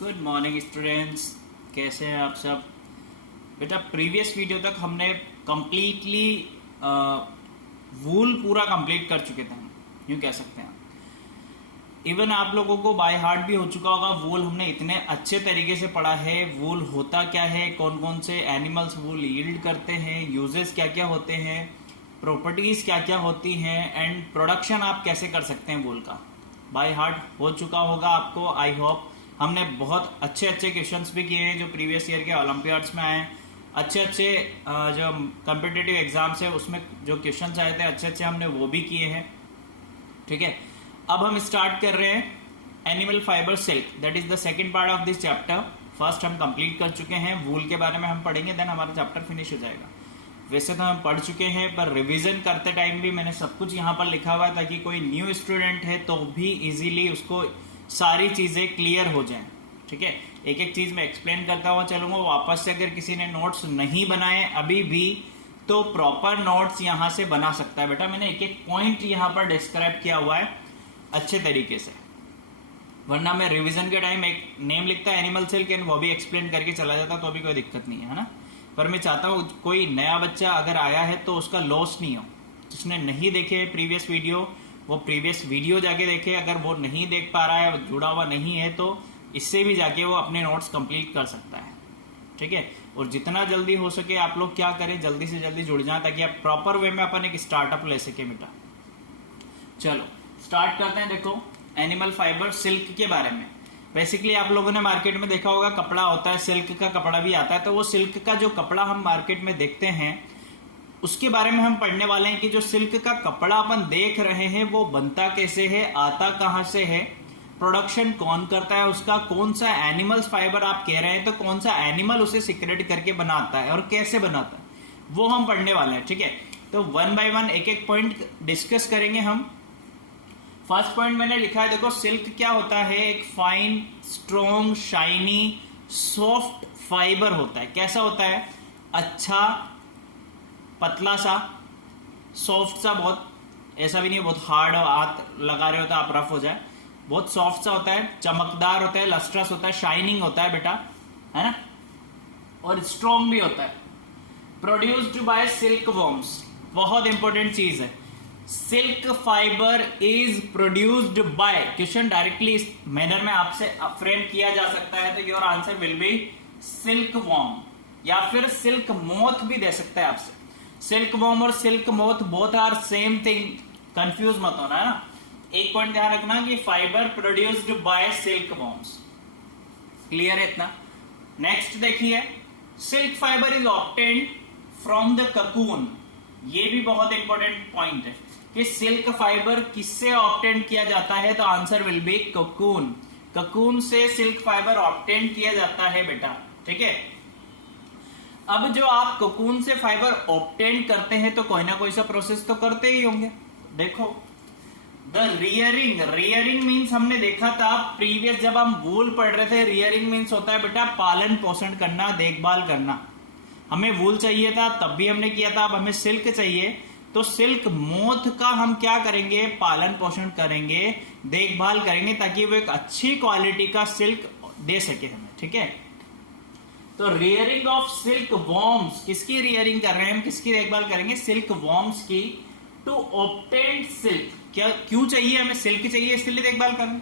Good morning students, कैसे हैं आप सब। बेटा प्रीवियस वीडियो तक हमने कम्प्लीटली वूल पूरा कंप्लीट कर चुके थे, हम यूँ कह सकते हैं। इवन आप लोगों को बाय हार्ट भी हो चुका होगा। वूल हमने इतने अच्छे तरीके से पढ़ा है, वूल होता क्या है, कौन कौन से एनिमल्स वूल यील्ड करते हैं, यूजेस क्या क्या होते हैं, प्रॉपर्टीज क्या क्या होती हैं, एंड प्रोडक्शन आप कैसे कर सकते हैं वूल का। बाय हार्ट हो चुका होगा आपको, आई होप। हमने बहुत अच्छे अच्छे क्वेश्चंस भी किए हैं जो प्रीवियस ईयर के ओलंपियाड्स में आए। अच्छे अच्छे जो कम्पिटिटिव एग्जाम्स है उसमें जो क्वेश्चंस आए थे अच्छे अच्छे, हमने वो भी किए हैं। ठीक है, अब हम स्टार्ट कर रहे हैं animal fibre silk, that is the second part of this chapter. First हम कंप्लीट कर चुके हैं, वूल के बारे में हम पढ़ेंगे, देन हमारा चैप्टर फिनिश हो जाएगा। वैसे तो हम पढ़ चुके हैं, पर रिवीजन करते टाइम भी मैंने सब कुछ यहाँ पर लिखा हुआ है ताकि कोई न्यू स्टूडेंट है तो भी इजीली उसको सारी चीज़ें क्लियर हो जाएं। ठीक है, एक एक चीज़ मैं एक्सप्लेन करता हुआ चलूंगा। वापस से अगर किसी ने नोट्स नहीं बनाए अभी भी तो प्रॉपर नोट्स यहाँ से बना सकता है। बेटा मैंने एक एक पॉइंट यहाँ पर डिस्क्राइब किया हुआ है अच्छे तरीके से, वरना मैं रिवीजन के टाइम एक नेम लिखता है एनिमल सिल्क एंड वो भी एक्सप्लेन करके चला जाता तो अभी कोई दिक्कत नहीं है ना। पर मैं चाहता हूँ कोई नया बच्चा अगर आया है तो उसका लॉस नहीं हो। जिसने नहीं देखे प्रीवियस वीडियो वो प्रीवियस वीडियो जाके देखे। अगर वो नहीं देख पा रहा है, जुड़ा हुआ नहीं है, तो इससे भी जाके वो अपने नोट्स कंप्लीट कर सकता है। ठीक है, और जितना जल्दी हो सके आप लोग क्या करें, जल्दी से जल्दी जुड़ जाए ताकि आप प्रॉपर वे में अपन एक स्टार्टअप ले सके। बेटा चलो स्टार्ट करते हैं। देखो एनिमल फाइबर सिल्क के बारे में बेसिकली आप लोगों ने मार्केट में देखा होगा, कपड़ा होता है, सिल्क का कपड़ा भी आता है। तो वो सिल्क का जो कपड़ा हम मार्केट में देखते हैं उसके बारे में हम पढ़ने वाले हैं कि जो सिल्क का कपड़ा अपन देख रहे हैं वो बनता कैसे है, आता कहाँ से है, प्रोडक्शन कौन करता है उसका, कौन सा एनिमल्स फाइबर आप कह रहे हैं तो कौन सा एनिमल उसे सिक्रेट करके बनाता है और कैसे बनाता है, वो हम पढ़ने वाले हैं। ठीक है, तो वन बाय वन एक एक पॉइंट डिस्कस करेंगे हम। फर्स्ट पॉइंट मैंने लिखा है, देखो सिल्क क्या होता है, एक fine strong shiny soft fibre होता है। कैसा होता है, अच्छा पतला सा, सॉफ्ट सा, बहुत ऐसा भी नहीं बहुत हार्ड हाथ लगा रहे होता आप रफ हो जाए, बहुत सॉफ्ट सा होता है, चमकदार होता है, लस्ट्रस होता है, शाइनिंग होता है बेटा, है ना, और स्ट्रॉन्ग भी होता है। प्रोड्यूस्ड बाय सिल्क वॉर्म्स, बहुत इंपॉर्टेंट चीज है। Silk fibre is produced by, question directly इस मैनर में आपसे फ्रेम किया जा सकता है तो your answer will be silkworm, या फिर सिल्क मोथ भी दे सकता है आपसे। सिल्क वॉर्म और silk moth both are same thing, confuse मत होना है ना। एक पॉइंट ध्यान रखना कि fibre produced by silkworms, clear है इतना। नेक्स्ट देखिए, silk fibre is obtained from the cocoon, ये भी बहुत इंपॉर्टेंट पॉइंट है कि सिल्क फाइबर किससे ऑब्टेन किया जाता है, तो answer will B cocoon. Cocoon से सिल्क फाइबर ऑब्टेन किया जाता है बेटा। ठीक है, अब जो आप कोकून से फाइबर ऑब्टेन करते हैं तो कोई ना कोई सा प्रोसेस तो करते ही होंगे। देखो द रियरिंग, रियरिंग मीन्स हमने देखा था प्रीवियस जब हम वूल पढ़ रहे थे, रियरिंग मीन्स होता है बेटा पालन पोषण करना, देखभाल करना। हमें वूल चाहिए था तब भी हमने किया था, अब हमें सिल्क चाहिए तो सिल्क मोथ का हम क्या करेंगे, पालन पोषण करेंगे, देखभाल करेंगे ताकि वो एक अच्छी क्वालिटी का सिल्क दे सके हमें। ठीक है, तो रियरिंग ऑफ सिल्क वॉर्म्स, किसकी रियरिंग कर रहे हैं हम, किसकी देखभाल करेंगे, सिल्क वॉर्म्स की। टू ऑब्टेन सिल्क, क्या क्यों चाहिए हमें, सिल्क चाहिए इसलिए देखभाल करनी,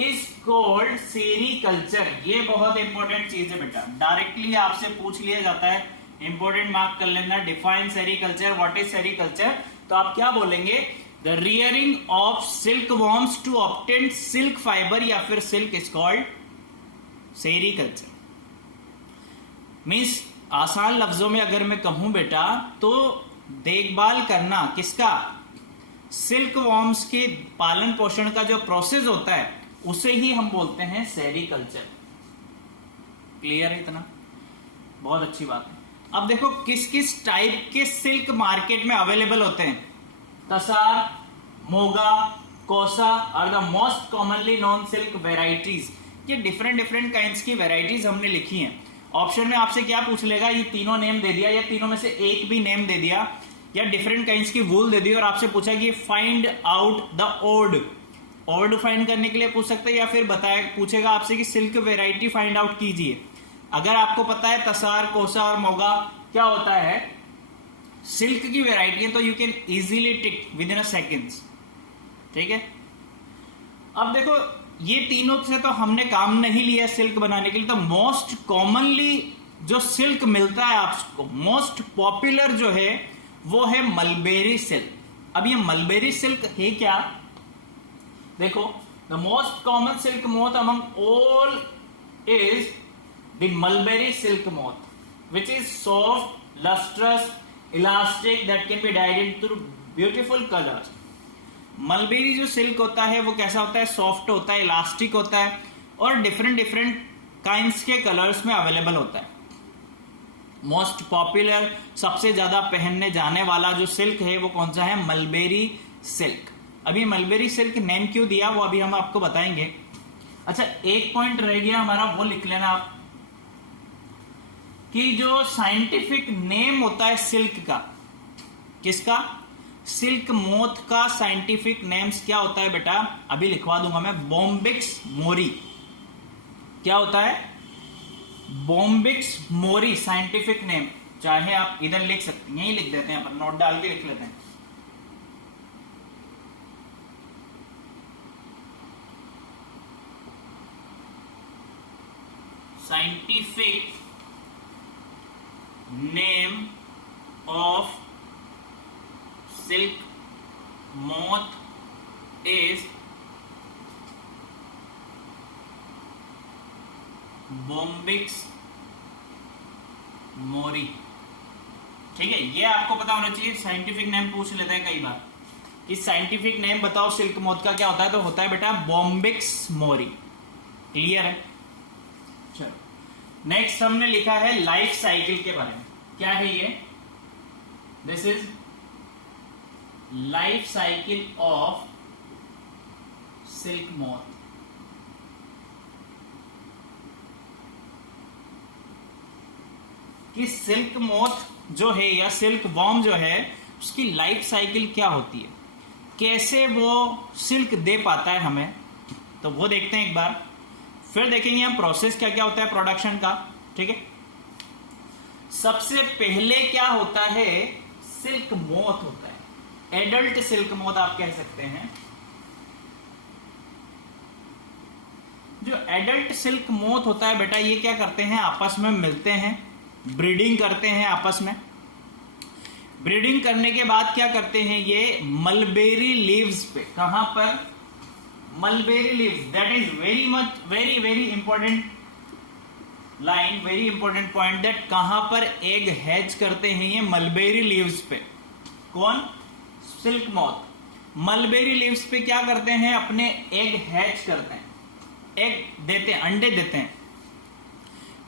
इज कॉल्ड सेरीकल्चर। ये बहुत इंपॉर्टेंट चीज है बेटा, डायरेक्टली आपसे पूछ लिया जाता है, इंपॉर्टेंट मार्क कर लेना। Define sericulture, what is sericulture, तो आप क्या बोलेंगे, the rearing of silkworms to obtain silk fibre या फिर silk is called sericulture. Means आसान लफ्जों में अगर मैं कहूं बेटा तो देखभाल करना किसका, सिल्क वॉर्म्स के पालन पोषण का जो प्रोसेस होता है उसे ही हम बोलते हैं सेरीकल्चर। क्लियर है इतना, बहुत अच्छी बात है। अब देखो किस किस टाइप के सिल्क मार्केट में अवेलेबल होते हैं, tasar, muga, kosa are the most commonly known silk varieties. ये डिफरेंट डिफरेंट काइंड्स की वेराइटीज हमने लिखी हैं। ऑप्शन में आपसे क्या पूछ लेगा, ये तीनों नेम दे दिया या तीनों में से एक भी नेम दे दिया या डिफरेंट काइंड्स की वूल दे दी और आपसे पूछा कि find out the odd over define करने के लिए पूछ सकते हैं, या फिर पूछेगा आपसे कि सिल्क वेराइटी फाइंड आउट कीजिए। अगर आपको पता है तसार, कोसा और मोगा क्या होता है, सिल्क की वेराइटी है, तो you can easily tick with in a seconds. ठीक है, अब देखो ये तीनों से तो हमने काम नहीं लिया सिल्क बनाने के लिए, तो मोस्ट कॉमनली जो सिल्क मिलता है आपको, मोस्ट पॉपुलर जो है वो है मलबेरी सिल्क। अब ये मलबेरी सिल्क है क्या, देखो the most common silk moth among all is the mulberry silk moth which is soft, lustrous, elastic that can be died in through beautiful colours. Mulberry जो सिल्क होता है वो कैसा होता है, सॉफ्ट होता है, इलास्टिक होता है और डिफरेंट डिफरेंट काइंड्स के कलर्स में अवेलेबल होता है। मोस्ट पॉपुलर, सबसे ज्यादा पहनने जाने वाला जो सिल्क है वो कौन सा है, मलबेरी सिल्क। अभी मलबेरी सिल्क नेम क्यों दिया वो अभी हम आपको बताएंगे। अच्छा, एक पॉइंट रह गया हमारा, वो लिख लेना आप कि जो साइंटिफिक नेम होता है सिल्क का, किसका, सिल्क मोथ का साइंटिफिक नेम्स क्या होता है बेटा, अभी लिखवा दूंगा मैं, बॉम्बिक्स मोरी। क्या होता है, बॉम्बिक्स मोरी साइंटिफिक नेम। चाहे आप इधर लिख सकते हैं, यही लिख देते हैं, अपन नोट डाल के लिख लेते हैं। Scientific name of silk moth is Bombyx mori. ठीक है, ये आपको पता होना चाहिए। साइंटिफिक नेम पूछ लेते हैं कई बार कि साइंटिफिक नेम बताओ सिल्क मोथ का क्या होता है, तो होता है बेटा बॉम्बिक्स मोरी। क्लियर है। चलो नेक्स्ट हमने लिखा है लाइफ साइकिल के बारे में। क्या है ये, this is life cycle of silk moth. कि सिल्क मोथ जो है या सिल्क वॉर्म जो है उसकी लाइफ साइकिल क्या होती है, कैसे वो सिल्क दे पाता है हमें, तो वो देखते हैं एक बार। फिर देखेंगे हम प्रोसेस क्या क्या होता है प्रोडक्शन का। ठीक है, सबसे पहले क्या होता है, सिल्क मोथ होता है, एडल्ट सिल्क मोथ आप कह सकते हैं। जो एडल्ट सिल्क मोथ होता है बेटा, ये क्या करते हैं, आपस में मिलते हैं, ब्रीडिंग करते हैं आपस में। ब्रीडिंग करने के बाद क्या करते हैं, ये मलबेरी लीव्स पे, कहां पर, mulberry leaves. That is very much very very important line, very important point, that कहां पर एग हैच करते हैं, ये मलबेरी लीव्स पे। कौन, सिल्क मोथ मलबेरी लीव्स पे क्या करते हैं, अपने एग हैच करते हैं, एग देते हैं, अंडे देते हैं।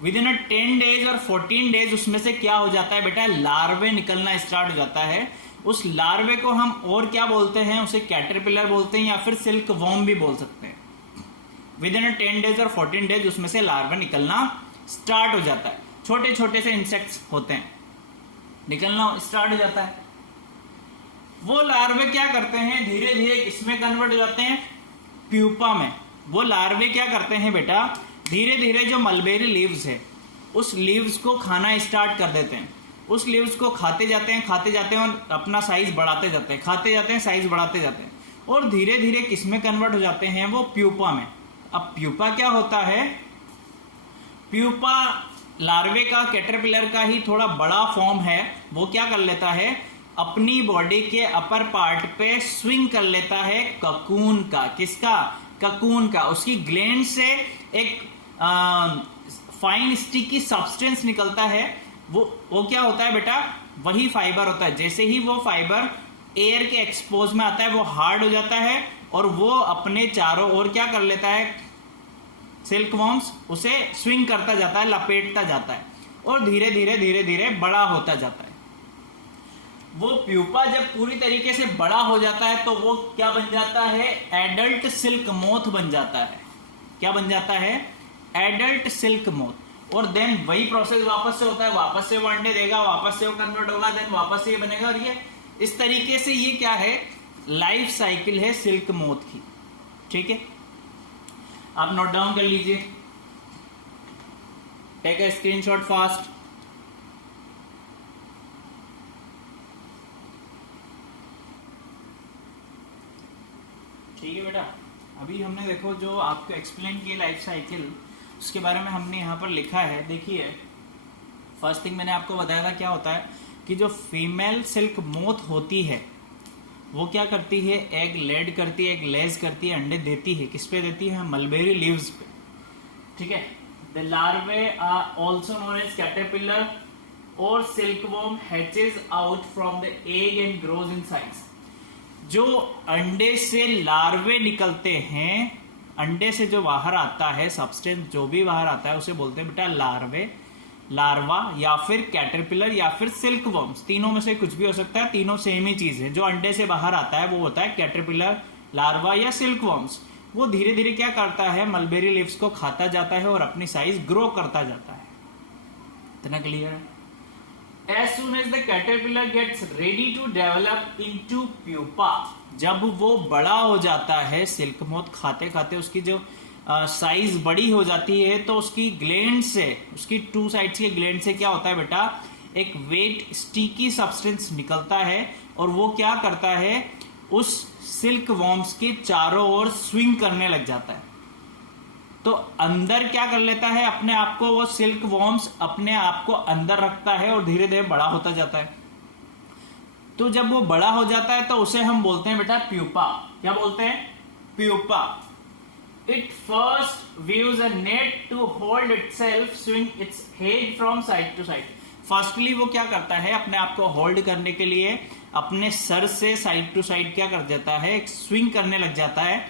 विद इन 10 डेज और 14 डेज उसमें से क्या हो जाता है बेटा, लार्वे निकलना स्टार्ट हो जाता है। उस लार्वे को हम और क्या बोलते हैं, उसे कैटरपिलर बोलते हैं या फिर सिल्क वॉर्म भी बोल सकते हैं। विद इन 10 डेज और 14 डेज उसमें से लार्वे निकलना स्टार्ट हो जाता है। छोटे छोटे से इंसेक्ट्स होते हैं, निकलना स्टार्ट हो जाता है। वो लार्वे क्या करते हैं, धीरे धीरे इसमें कन्वर्ट हो जाते हैं, प्यूपा में। वो लार्वे क्या करते हैं बेटा, धीरे धीरे जो मलबेरी लीव्स है उस लीव्स को खाना स्टार्ट कर देते हैं। उस लीव्स को खाते जाते हैं और अपना साइज बढ़ाते जाते हैं, खाते जाते हैं, साइज बढ़ाते जाते हैं, और धीरे धीरे किसमें कन्वर्ट हो जाते हैं, वो प्यूपा में। अब प्यूपा क्या होता है, प्यूपा लार्वे का, कैटरपिलर का ही थोड़ा बड़ा फॉर्म है। वो क्या कर लेता है, अपनी बॉडी के अपर पार्ट पे स्विंग कर लेता है ककून का, किसका, ककून का। उसकी ग्लैंड से एक फाइन स्टिकी सब्सटेंस निकलता है। वो क्या होता है बेटा, वही फाइबर होता है। जैसे ही वो फाइबर एयर के एक्सपोज में आता है वो हार्ड हो जाता है और वो अपने चारों ओर क्या कर लेता है, सिल्क वॉर्म्स उसे स्विंग करता जाता है, लपेटता जाता है और धीरे धीरे धीरे धीरे बड़ा होता जाता है। वो प्यूपा जब पूरी तरीके से बड़ा हो जाता है तो वो क्या बन जाता है, एडल्ट सिल्क मोथ बन जाता है। क्या बन जाता है, एडल्ट सिल्क मोथ। और देन वही प्रोसेस वापस से होता है, वापस से वो अंडे देगा, वापस से वो कन्वर्ट होगा, देन वापस से ये बनेगा। और ये इस तरीके से ये क्या है, लाइफ साइकिल है सिल्क मोथ की। ठीक है, आप नोट डाउन कर लीजिए, टेक अ स्क्रीनशॉट फास्ट। ठीक है बेटा, अभी हमने देखो जो आपको एक्सप्लेन किया लाइफ साइकिल, उसके बारे में हमने यहाँ पर लिखा है। देखिए फर्स्ट थिंग मैंने आपको बताया था क्या होता है कि जो फीमेल सिल्क मोथ होती है वो क्या करती है, एग लेड करती है, एग लेज करती है, अंडे देती है। किस पे देती है, मलबेरी लीव्स पे। ठीक है, the larvae are also known as caterpillar और silkworm hatches out from the egg and grows in size. जो अंडे से लार्वे निकलते हैं, अंडे से जो बाहर आता है सब्सटेंस, जो भी बाहर आता है उसे बोलते हैं बेटा लार्वे, लार्वा या फिर कैटरपिलर या फिर सिल्कवर्म्स। तीनों में से कुछ भी हो सकता है, तीनों सेम ही चीज है। जो अंडे से बाहर आता है वो होता है कैटरपिलर, लार्वा या सिल्कवर्म्स। वो धीरे धीरे क्या करता है, मलबेरी लीव्स को खाता जाता है और अपनी साइज ग्रो करता जाता है। इतना क्लियर है? As soon as the caterpillar gets ready to develop into pupa, जब वो बड़ा हो जाता है, सिल्क मोथ खाते खाते उसकी जो साइज बड़ी हो जाती है, तो उसकी ग्लैंड से, उसकी टू साइड्स के ग्लैंड से क्या होता है बेटा, एक वेट स्टिकी सब्सटेंस निकलता है और वो क्या करता है, उस सिल्क वॉर्म्स के चारों ओर स्विंग करने लग जाता है। तो अंदर क्या कर लेता है, अपने आप को, वो सिल्क वॉर्म्स अपने आप को अंदर रखता है और धीरे धीरे बड़ा होता जाता है। तो जब वो बड़ा हो जाता है तो उसे हम बोलते हैं बेटा प्यूपा। क्या बोलते हैं, pupa. It first weaves a net to hold itself, swing its head from side to side. Firstly वो क्या करता है, अपने आप को होल्ड करने के लिए अपने सर से साइड टू साइड क्या कर देता है, एक स्विंग करने लग जाता है,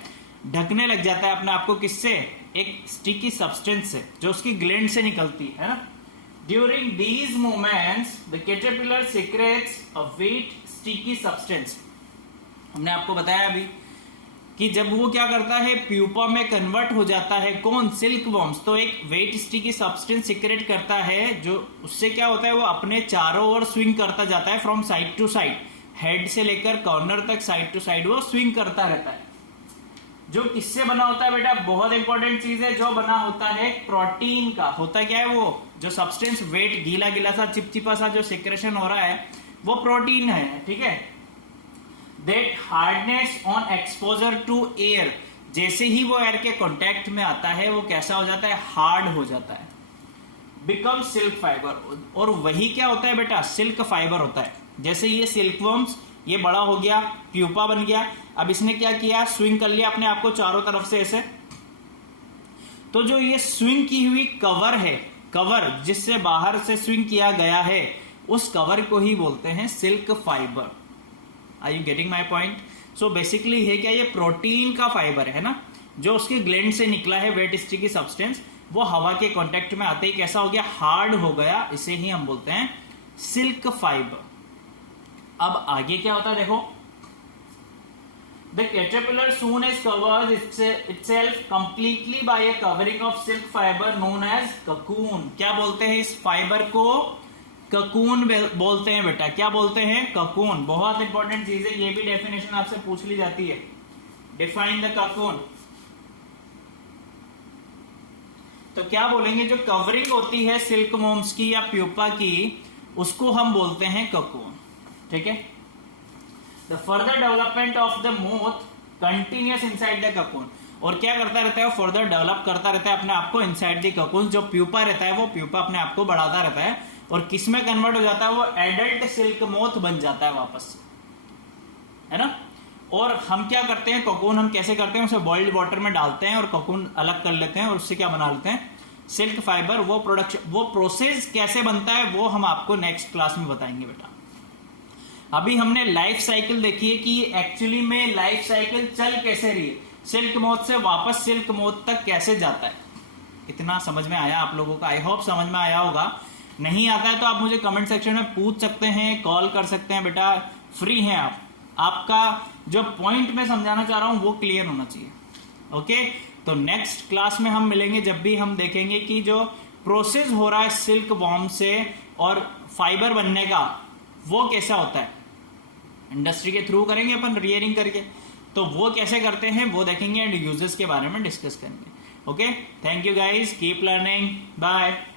ढकने लग जाता है अपने आप को। किससे, एक स्टिकी सब्सटेंस से जो उसकी ग्लैंड से निकलती है ना। During these movements the caterpillar secretes a wet sticky substance. हमने आपको बताया अभी कि जब वो क्या करता है, प्यूपा में कन्वर्ट हो जाता है, कौन, सिल्क वॉर्म्स, तो एक वेट स्टिकी सब्सटेंस सीक्रेट करता है, जो उससे क्या होता है, वो अपने चारों ओर स्विंग करता जाता है from side to side, head से लेकर कॉर्नर तक साइड टू साइड वो स्विंग करता रहता है। जो किससे बना होता है बेटा, बहुत इंपॉर्टेंट चीज है, जो बना होता है प्रोटीन का। होता क्या है, वो जो सब्सटेंस वेट गीला गीला सा चिपचिपा सा जो सिक्रेशन हो रहा है वो प्रोटीन है। ठीक है, that hardness on exposure to air, जैसे ही वो एयर के कांटेक्ट में आता है वो कैसा हो जाता है, हार्ड हो जाता है, बिकम सिल्क फाइबर। और वही क्या होता है बेटा, सिल्क फाइबर होता है। जैसे ये सिल्कवर्म्स, ये बड़ा हो गया, प्यूपा बन गया, अब इसने क्या किया, स्विंग कर लिया अपने आप को चारों तरफ से ऐसे। तो जो ये स्विंग की हुई कवर है, कवर जिससे बाहर से स्विंग किया गया है, उस कवर को ही बोलते हैं silk fibre. Are you getting my point? So basically है क्या, ये प्रोटीन का फाइबर है ना, जो उसके ग्लैंड से निकला है, वेट स्टिकी सब्सटेंस, वो हवा के कांटेक्ट में आते ही कैसा हो गया, हार्ड हो गया। इसे ही हम बोलते हैं सिल्क फाइबर। अब आगे क्या होता है देखो, the caterpillar soon as covers itself completely by a covering of silk fiber known as cocoon। क्या बोलते हैं इस फाइबर को, ककून बोलते हैं बेटा। क्या बोलते हैं, ककून। बहुत इंपॉर्टेंट चीज है, ये भी डेफिनेशन आपसे पूछ ली जाती है, डिफाइन द ककून। तो क्या बोलेंगे, जो कवरिंग होती है सिल्क वॉर्म्स की या प्यूपा की, उसको हम बोलते हैं ककून। ठीक है, the further development of the moth continuous inside the cocoon. और क्या करता रहता है, वो फर्दर डेवलप करता रहता है अपने आप को इनसाइड द ककून। जो प्यूपा रहता है वो प्यूपा अपने आप को बढ़ाता रहता है और किस में कन्वर्ट हो जाता है, वो एडल्ट सिल्क मोथ बन जाता है वापस से, है ना। और हम क्या करते हैं, ककून हम कैसे करते हैं, उसे बॉइल्ड वाटर में डालते हैं और ककून अलग कर लेते हैं और उससे क्या बना लेते हैं, सिल्क फाइबर। वो प्रोडक्शन, वो प्रोसेस कैसे बनता है वो हम आपको नेक्स्ट क्लास में बताएंगे बेटा। अभी हमने लाइफ साइकिल देखी है कि एक्चुअली में लाइफ साइकिल चल कैसे रही है, सिल्क मोथ से वापस सिल्क मोथ तक कैसे जाता है। इतना समझ में आया आप लोगों का? आई होप समझ में आया होगा। नहीं आता है तो आप मुझे कमेंट सेक्शन में पूछ सकते हैं, कॉल कर सकते हैं बेटा, फ्री हैं आप। आपका जो पॉइंट मैं समझाना चाह रहा हूं वो क्लियर होना चाहिए। ओके, तो नेक्स्ट क्लास में हम मिलेंगे जब भी हम देखेंगे कि जो प्रोसेस हो रहा है सिल्क वॉर्म से और फाइबर बनने का, वो कैसा होता है। इंडस्ट्री के थ्रू करेंगे अपन, रियरिंग करके। तो वो कैसे करते हैं वो देखेंगे एंड यूजेस के बारे में डिस्कस करेंगे। Okay, thank you guys, keep learning, bye.